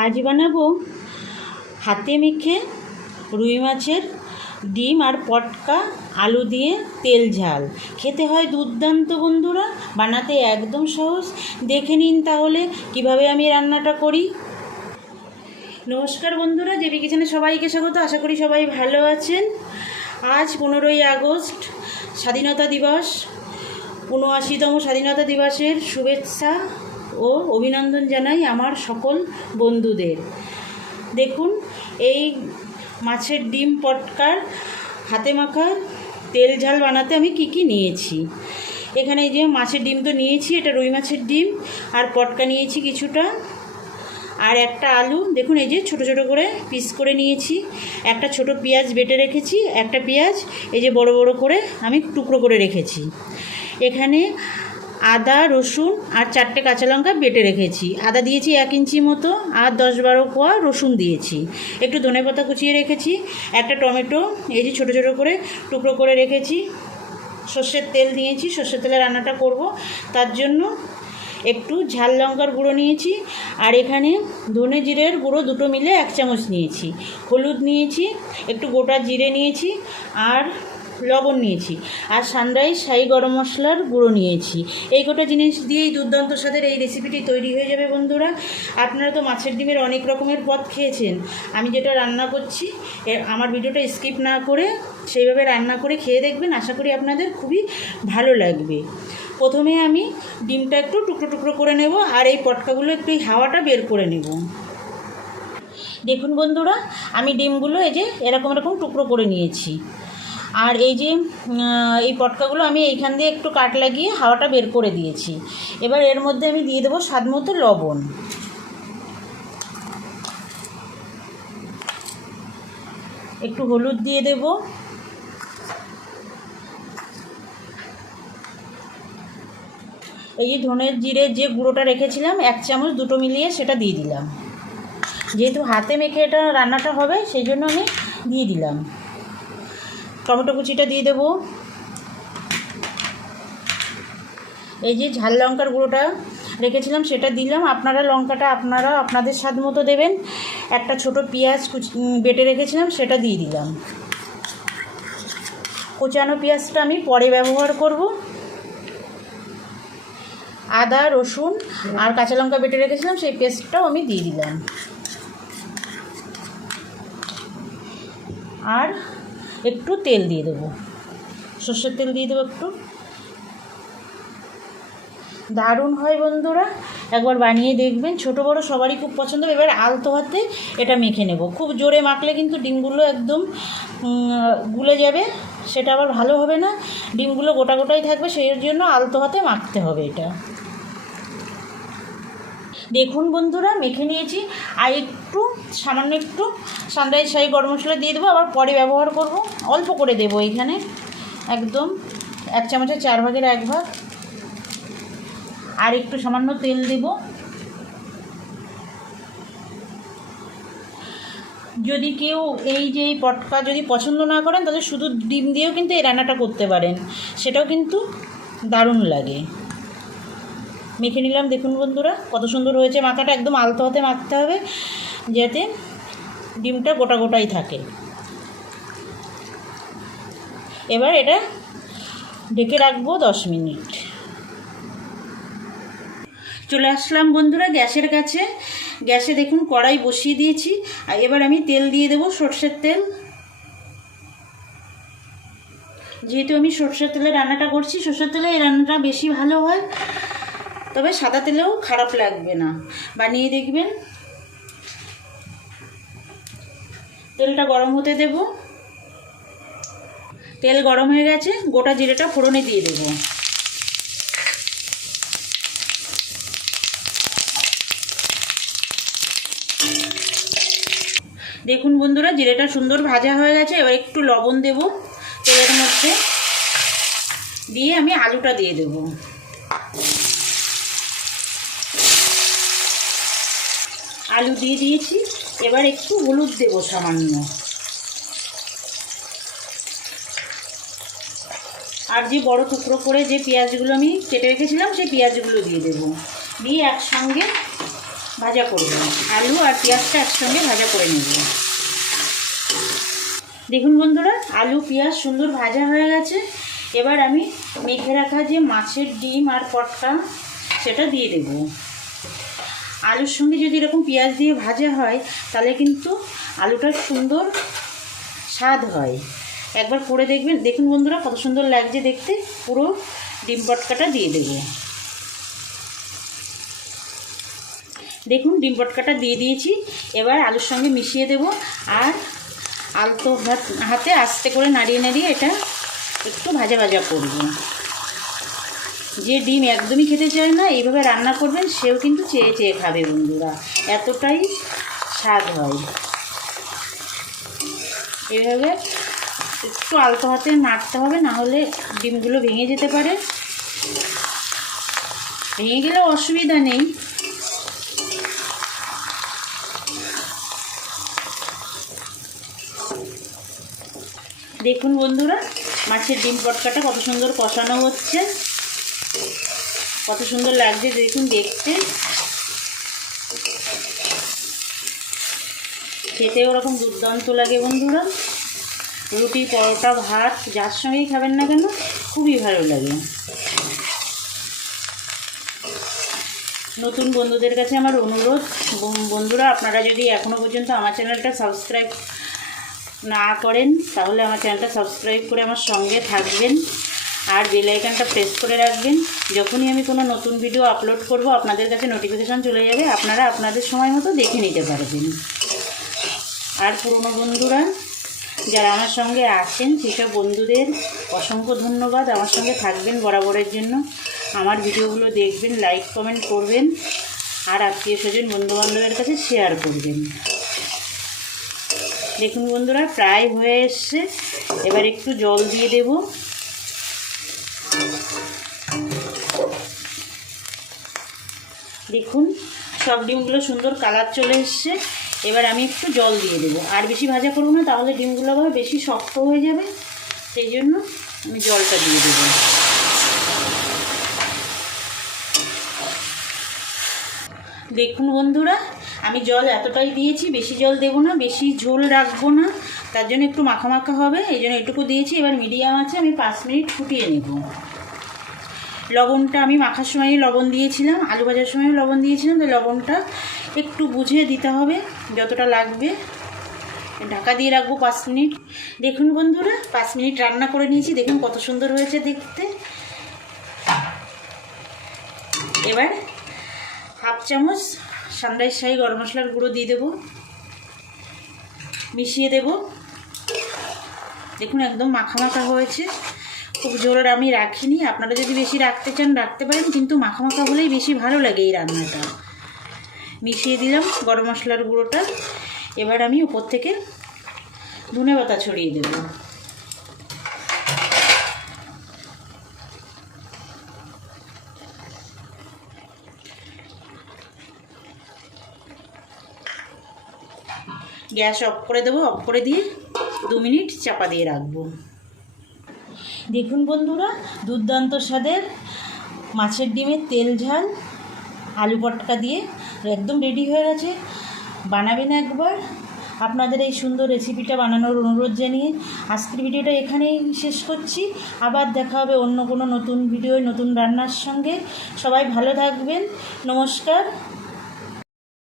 আজ বানাবো হাতে মেখে রুই মাছের ডিম আর পটকা আলু দিয়ে তেল ঝাল। খেতে হয় দুর্দান্ত বন্ধুরা, বানাতে একদম সহজ। দেখে নিন তাহলে কিভাবে আমি রান্নাটা করি। নমস্কার বন্ধুরা, জেবি কিচেনে সবাইকে স্বাগত। আশা করি সবাই ভালো আছেন। আজ 15ই আগস্ট স্বাধীনতা দিবস। ৭৯তম স্বাধীনতা দিবসের শুভেচ্ছা ও অভিনন্দন জানাই আমার সকল বন্ধুদের। দেখুন, এই মাছের ডিম পটকার হাতে মাখা তেল ঝাল বানাতে আমি কি কি নিয়েছি। এখানে এই যে মাছের ডিম তো নিয়েছি, এটা রুই মাছের ডিম, আর পটকা নিয়েছি কিছুটা, আর একটা আলু দেখুন এই যে ছোটো ছোটো করে পিস করে নিয়েছি। একটা ছোট পেঁয়াজ বেটে রেখেছি, একটা পেঁয়াজ এই যে বড় বড় করে আমি টুকরো করে রেখেছি। এখানে আদা রসুন আর 4টে কাঁচা লঙ্কা বেটে রেখেছি। আদা দিয়েছি 1 ইঞ্চি মতো, আর 10-12 কোয়া রসুন দিয়েছি। একটু ধনেপাতা কুচিয়ে রেখেছি। একটা টমেটো এই যে ছোটো ছোটো করে টুকরো করে রেখেছি। সর্ষের তেল নিয়েছি, সর্ষের তেলে রান্নাটা করব, তার জন্য একটু ঝাল লঙ্কার গুঁড়ো নিয়েছি। আর এখানে ধনে জিরের গুঁড়ো দুটো মিলে 1 চামচ নিয়েছি। হলুদ নিয়েছি, একটু গোটা জিরে নিয়েছি, আর লবণ নিয়েছি, আর সানরাইজ শাহি গরম মশলার গুঁড়ো নিয়েছি। এই কটা জিনিস দিয়েই দুর্দান্ত স্বাদের এই রেসিপিটি তৈরি হয়ে যাবে বন্ধুরা। আপনারা তো মাছের ডিমের অনেক রকমের পদ খেয়েছেন। আমি যেটা রান্না করছি আমার ভিডিওটা স্কিপ না করে সেইভাবে রান্না করে খেয়ে দেখবেন, আশা করি আপনাদের খুবই ভালো লাগবে। প্রথমে আমি ডিমটা একটু টুকরো টুকরো করে নেব, আর এই পটকাগুলো একটু হাওয়াটা বের করে নেব। দেখুন বন্ধুরা, আমি ডিমগুলো এই যে এরকম টুকরো করে নিয়েছি। আর এই যে এই পটকাগুলো আমি এইখান দিয়ে একটু কাট লাগিয়ে হাওয়াটা বের করে দিয়েছি। এবার এর মধ্যে আমি দিয়ে দেবো স্বাদ মতো লবণ। একটু হলুদ দিয়ে দেব। এই যে ধনের জিরের যে গুঁড়োটা রেখেছিলাম 1 চামচ, দুটো মিলিয়ে সেটা দিয়ে দিলাম। যেহেতু হাতে মেখে এটা রান্নাটা হবে সেই জন্য আমি দিয়ে দিলাম। টমেটো কুচিটা দিয়ে দেব। এই যে ঝাল লঙ্কার গুঁড়োটা রেখেছিলাম সেটা দিলাম। আপনারা লঙ্কাটা আপনাদের স্বাদ মতো দেবেন। একটা ছোট পেঁয়াজ বেটে রেখেছিলাম সেটা দিয়ে দিলাম। কোচানো পেঁয়াজটা আমি পরে ব্যবহার করব। আদা রসুন আর কাঁচা লঙ্কা বেটে রেখেছিলাম সেই পেস্টটাও আমি দিয়ে দিলাম। আর একটু তেল দিয়ে দেবো, সর্ষের তেল দিয়ে দেবো একটু। দারুণ হয় বন্ধুরা, একবার বানিয়ে দেখবেন। ছোটো বড়ো সবারই খুব পছন্দ। এবার আলতো হাতে এটা মেখে নেব। খুব জোরে মাখলে কিন্তু ডিমগুলো একদম গুলে যাবে, সেটা আবার ভালো হবে না। ডিমগুলো গোটা গোটাই থাকবে, সেই জন্য আলতো হাতে মাখতে হবে এটা। দেখুন বন্ধুরা, মেখে নিয়েছি। আর সামান্য একটু সানরাইজ শাহি গরম মশলা দিয়ে দেবো, আবার পরে ব্যবহার করব। অল্প করে দেবো এখানে, একদম 1 চামচের 4 ভাগের 1 ভাগ। আর একটু সামান্য তেল দেব। যদি কেউ এই যে এই পটকা যদি পছন্দ না করেন, তাহলে শুধু ডিম দিয়েও কিন্তু এই রান্নাটা করতে পারেন, সেটাও কিন্তু দারুণ লাগে। মেখে নিলাম। দেখুন বন্ধুরা কত সুন্দর হয়েছে মাখাটা। একদম আলতো হাতে মাখতে হবে যাতে ডিমটা গোটা গোটাই থাকে। এবার এটা ঢেকে রাখবো 10 মিনিট। চলে আসলাম বন্ধুরা গ্যাসের কাছে। গ্যাসে দেখুন কড়াই বসিয়ে দিয়েছি। আর এবার আমি তেল দিয়ে দেবো, সর্ষের তেল। যেহেতু আমি সর্ষের তেলে রান্নাটা করছি, সর্ষের তেলে এই রান্নাটা বেশি ভালো হয়, তবে সাদা তেলেও খারাপ লাগবে না, বানিয়ে দেখবেন। তেলটা গরম হতে দেব। তেল গরম হয়ে গেছে, গোটা জিরেটা ফোড়নে দিয়ে দেব। দেখুন বন্ধুরা, জিরেটা সুন্দর ভাজা হয়ে গেছে। এবার একটু লবণ দেব তেলের মধ্যে, দিয়ে আমি আলুটা দিয়ে দেব। আলু দিয়ে দিয়েছি। এবার একটু হলুদ দেব সামান্য, আর যে বড় টুকরো করে যে পেঁয়াজগুলো আমি কেটে রেখেছিলাম সেই পেঁয়াজগুলো দিয়ে দেব। দিয়ে একসঙ্গে ভাজা করব। আলু আর পেঁয়াজটা একসঙ্গে ভাজা করে নেব। দেখুন বন্ধুরা, আলু পেঁয়াজ সুন্দর ভাজা হয়ে গেছে। এবার আমি মেখে রাখা যে মাছের ডিম আর পটকা সেটা দিয়ে দেব। আলুর সঙ্গে যদি এরকম পেঁয়াজ দিয়ে ভাজা হয় তাহলে কিন্তু আলুটা সুন্দর স্বাদ হয়। একবার করে দেখবেন। দেখুন বন্ধুরা কত সুন্দর লাগছে দেখতে। পুরো ডিম পটকাটা দিয়ে দেব। দেখুন ডিম পটকাটা দিয়ে দিয়েছি। এবার আলুর সঙ্গে মিশিয়ে দেব আর আলতো হাতে আস্তে করে নাড়িয়ে নাড়িয়ে এটা একটু ভাজা ভাজা করব। যে ডিম একদমই খেতে চায় না এইভাবে রান্না করবেন, সেও কিন্তু চেয়ে চেয়ে খাবে বন্ধুরা, এতটাই স্বাদ হয়। এইভাবে একটু আলতো হাতে নাড়তে হবে, না হলে ডিমগুলো ভেঙে যেতে পারে। ভেঙে গেলেও অসুবিধা নেই। দেখুন বন্ধুরা, মাছের ডিম পটকাটা কত সুন্দর কষানো হচ্ছে, কত সুন্দর লাগছে দেখুন দেখতে। খেতে ওরকম দুর্দান্ত লাগে বন্ধুরা। রুটি, পরোটা, ভাত যার সঙ্গেই খাবেন না কেন খুবই ভালো লাগে। নতুন বন্ধুদের কাছে আমার অনুরোধ, বন্ধুরা আপনারা যদি এখনও পর্যন্ত আমার চ্যানেলটা সাবস্ক্রাইব না করেন তাহলে আমার চ্যানেলটা সাবস্ক্রাইব করে আমার সঙ্গে থাকবেন আর বেল আইকনটা প্রেস করে রাখবেন। যখনই আমি কোনো নতুন ভিডিও আপলোড করব আপনাদের কাছে নোটিফিকেশান চলে যাবে, আপনারা আপনাদের সময় মতো দেখে নিতে পারবেন। আর পুরনো বন্ধুরা যারা আমার সঙ্গে আছেন সেসব বন্ধুদের অসংখ্য ধন্যবাদ। আমার সঙ্গে থাকবেন বরাবরের জন্য, আমার ভিডিওগুলো দেখবেন, লাইক কমেন্ট করবেন আর আত্মীয় স্বজন বন্ধুবান্ধবের কাছে শেয়ার করবেন। দেখুন বন্ধুরা প্রায় হয়ে এসছে। এবার একটু জল দিয়ে দেব। দেখুন সব ডিমগুলো সুন্দর কালার চলে এসছে। এবার আমি একটু জল দিয়ে দেবো। আর বেশি ভাজা করব না, তাহলে ডিমগুলো আবার বেশি শক্ত হয়ে যাবে, সেই জন্য আমি জলটা দিয়ে দেবো। দেখুন বন্ধুরা আমি জল এতটাই দিয়েছি, বেশি জল দেবো না, বেশি ঝোল রাখবো না, তার জন্য একটু মাখা মাখা হবে, এই জন্য এটুকু দিয়েছি। এবার মিডিয়াম আছে আমি 5 মিনিট ফুটিয়ে নেব। লবণটা আমি মাখার সময়ই লবণ দিয়েছিলাম, আলু ভাজার সময়ও লবণ দিয়েছিলাম, তো লবণটা একটু বুঝে দিতে হবে যতটা লাগবে। ঢাকা দিয়ে রাখবো 5 মিনিট। দেখুন বন্ধুরা 5 মিনিট রান্না করে নিয়েছি, দেখুন কত সুন্দর হয়েছে দেখতে। এবার হাফ চামচ সানরাইজ শাহী গরম মশলার গুঁড়ো দিয়ে দেবো, মিশিয়ে দেব। দেখুন একদম মাখা মাখা হয়েছে, খুব ঝোল আমি রাখিনি। আপনারা যদি বেশি রাখতে চান রাখতে পারেন, কিন্তু মাখা মাখা হলেই বেশি ভালো লাগে এই রান্নাটা। মিশিয়ে দিলাম গরম মশলার গুঁড়োটা। এবার আমি উপর থেকে ধনেপাতা ছড়িয়ে দেব। গ্যাস অফ করে দেবো। অফ করে দিয়ে 2 মিনিট চাপা দিয়ে রাখবো। দেখুন বন্ধুরা দুর্দান্ত স্বাদের মাছের ডিমের তেল ঝাল আলু পটকা দিয়ে একদম রেডি হয়ে গেছে। বানাবেন একবার। আপনাদের এই সুন্দর রেসিপিটা বানানোর অনুরোধ জানিয়ে আজকের ভিডিওটা এখানেই শেষ করছি। আবার দেখা হবে অন্য কোনো নতুন ভিডিও নতুন রান্নার সঙ্গে। সবাই ভালো থাকবেন। নমস্কার।